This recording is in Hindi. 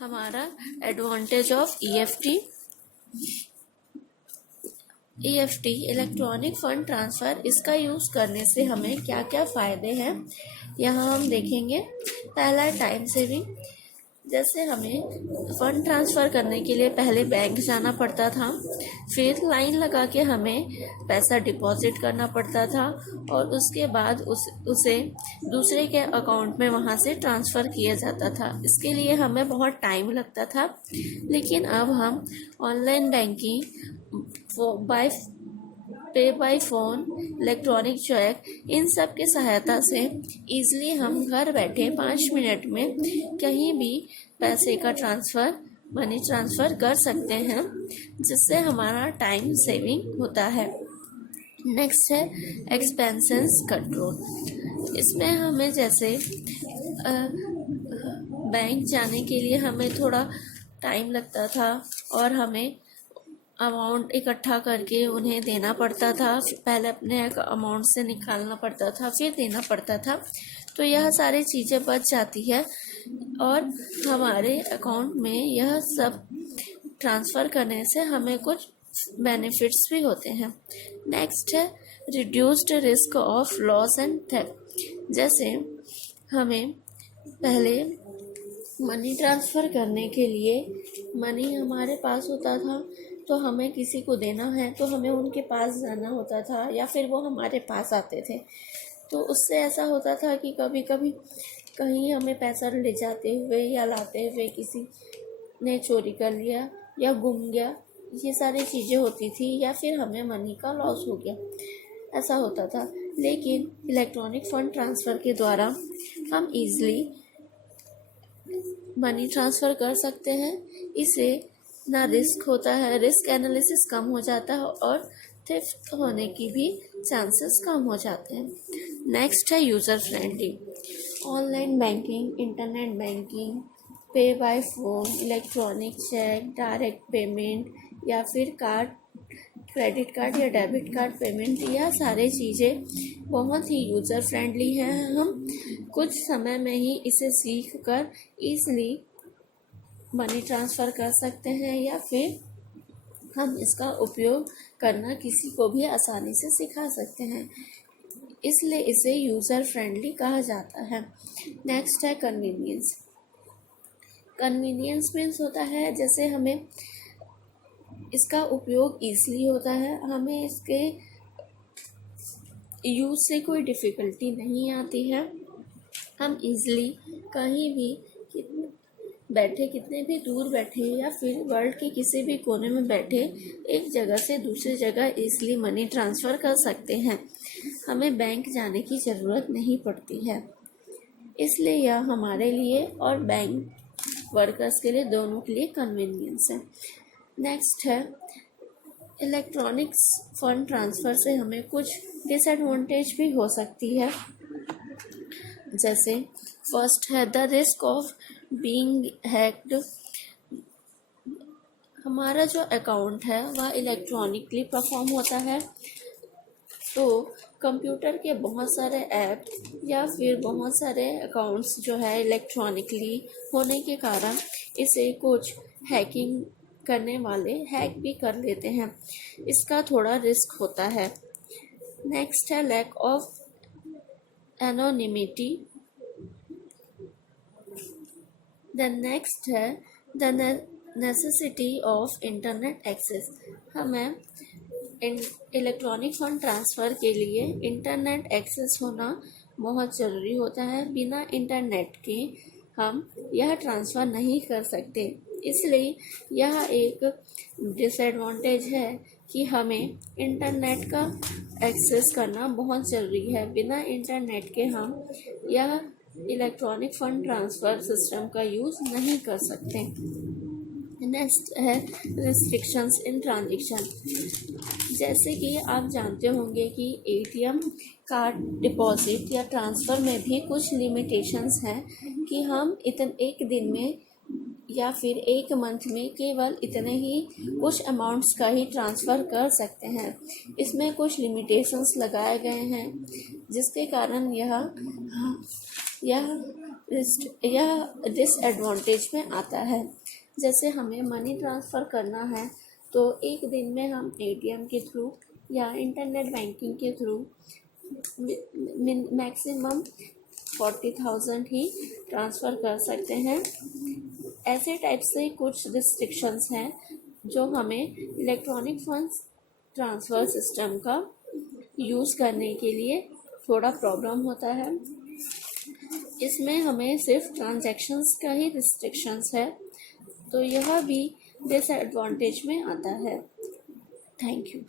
हमारा advantage of EFT electronic fund transfer, इसका यूज़ करने से हमें क्या क्या फ़ायदे हैं यहाँ हम देखेंगे। पहला है टाइम सेविंग। जैसे हमें फ़ंड ट्रांसफ़र करने के लिए पहले बैंक जाना पड़ता था, फिर लाइन लगा के हमें पैसा डिपॉजिट करना पड़ता था और उसके बाद उसे दूसरे के अकाउंट में वहाँ से ट्रांसफ़र किया जाता था। इसके लिए हमें बहुत टाइम लगता था। लेकिन अब हम online banking, pay by phone, electronic check, इन सब की सहायता से ईज़िली हम घर बैठे 5 मिनट में कहीं भी पैसे का मनी ट्रांसफ़र कर सकते हैं, जिससे हमारा टाइम सेविंग होता है। नेक्स्ट है एक्सपेंसेस कंट्रोल। इसमें हमें जैसे बैंक जाने के लिए हमें थोड़ा टाइम लगता था और हमें अमाउंट इकट्ठा करके उन्हें देना पड़ता था। पहले अपने अमाउंट से निकालना पड़ता था, फिर देना पड़ता था। तो यह सारी चीज़ें बच जाती है और हमारे अकाउंट में यह सब ट्रांसफ़र करने से हमें कुछ बेनिफिट्स भी होते हैं। नेक्स्ट है reduced risk of loss and theft. जैसे हमें पहले मनी ट्रांसफ़र करने के लिए मनी हमारे पास होता था, तो हमें किसी को देना है तो हमें उनके पास जाना होता था या फिर वो हमारे पास आते थे। तो उससे ऐसा होता था कि कभी कभी कहीं हमें पैसा ले जाते हुए या लाते हुए किसी ने चोरी कर लिया या गुम गया, ये सारी चीज़ें होती थी, या फिर हमें मनी का लॉस हो गया, ऐसा होता था। लेकिन इलेक्ट्रॉनिक फ़ंड ट्रांसफ़र के द्वारा हम ईज़िली मनी ट्रांसफ़र कर सकते हैं। इसे ना रिस्क होता है, रिस्क एनालिसिस कम हो जाता है और थेफ्ट होने की भी चांसेस कम हो जाते हैं। नेक्स्ट है user friendly. Online banking, internet banking, pay by phone, electronic cheque, direct payment या फिर क्रेडिट कार्ड या डेबिट कार्ड पेमेंट, यह सारी चीज़ें बहुत ही यूज़र फ्रेंडली हैं। हम कुछ समय में ही इसे सीख कर ईज़िली मनी ट्रांसफ़र कर सकते हैं या फिर हम इसका उपयोग करना किसी को भी आसानी से सिखा सकते हैं, इसलिए इसे यूज़र फ्रेंडली कहा जाता है। नेक्स्ट है कन्वीनियंस। कन्वीनियंस मीन्स होता है जैसे हमें इसका उपयोग ईज़िली होता है, हमें इसके यूज़ से कोई डिफ़िकल्टी नहीं आती है। हम ईज़िली कहीं भी बैठे, कितने भी दूर बैठे या फिर वर्ल्ड के किसी भी कोने में बैठे एक जगह से दूसरी जगह ईज़िली मनी ट्रांसफ़र कर सकते हैं। हमें बैंक जाने की ज़रूरत नहीं पड़ती है, इसलिए यह हमारे लिए और बैंक वर्कर्स के लिए, दोनों के लिए कन्वीनियंस है। नेक्स्ट है इलेक्ट्रॉनिक्स फ़ंड ट्रांसफ़र से हमें कुछ डिसएडवांटेज भी हो सकती है। जैसे फर्स्ट है the risk of being hacked. हमारा जो अकाउंट है वह इलेक्ट्रॉनिकली परफॉर्म होता है, तो कंप्यूटर के बहुत सारे ऐप या फिर बहुत सारे अकाउंट्स जो है इलेक्ट्रॉनिकली होने के कारण इसे कुछ हैकिंग करने वाले हैक भी कर लेते हैं। इसका थोड़ा रिस्क होता है। नेक्स्ट है lack of anonymity. The next है the necessity of internet access. हमें इलेक्ट्रॉनिक फ़ंड ट्रांसफ़र के लिए इंटरनेट एक्सेस होना बहुत ज़रूरी होता है। बिना इंटरनेट के हम यह ट्रांसफ़र नहीं कर सकते, इसलिए यह एक डिसएडवांटेज है कि हमें इंटरनेट का एक्सेस करना बहुत ज़रूरी है। बिना इंटरनेट के हम यह इलेक्ट्रॉनिक फ़ंड ट्रांसफ़र सिस्टम का यूज़ नहीं कर सकते। नेक्स्ट है रिस्ट्रिक्शंस इन ट्रांजेक्शन। जैसे कि आप जानते होंगे कि एटीएम कार्ड डिपॉजिट या ट्रांसफ़र में भी कुछ लिमिटेशंस हैं कि हम एक दिन में या फिर एक मंथ में केवल इतने ही कुछ अमाउंट्स का ही ट्रांसफ़र कर सकते हैं। इसमें कुछ लिमिटेशंस लगाए गए हैं, जिसके कारण यह यह डिसएडवांटेज में आता है। जैसे हमें मनी ट्रांसफ़र करना है तो एक दिन में हम एटीएम के थ्रू या इंटरनेट बैंकिंग के थ्रू मैक्सिमम 40,000 ही ट्रांसफ़र कर सकते हैं। ऐसे टाइप से कुछ रिस्ट्रिक्शंस हैं जो हमें इलेक्ट्रॉनिक फंड्स ट्रांसफ़र सिस्टम का यूज़ करने के लिए थोड़ा प्रॉब्लम होता है। इसमें हमें सिर्फ ट्रांजैक्शंस का ही रिस्ट्रिक्शंस है, तो यह भी डिसएडवांटेज में आता है। Thank you.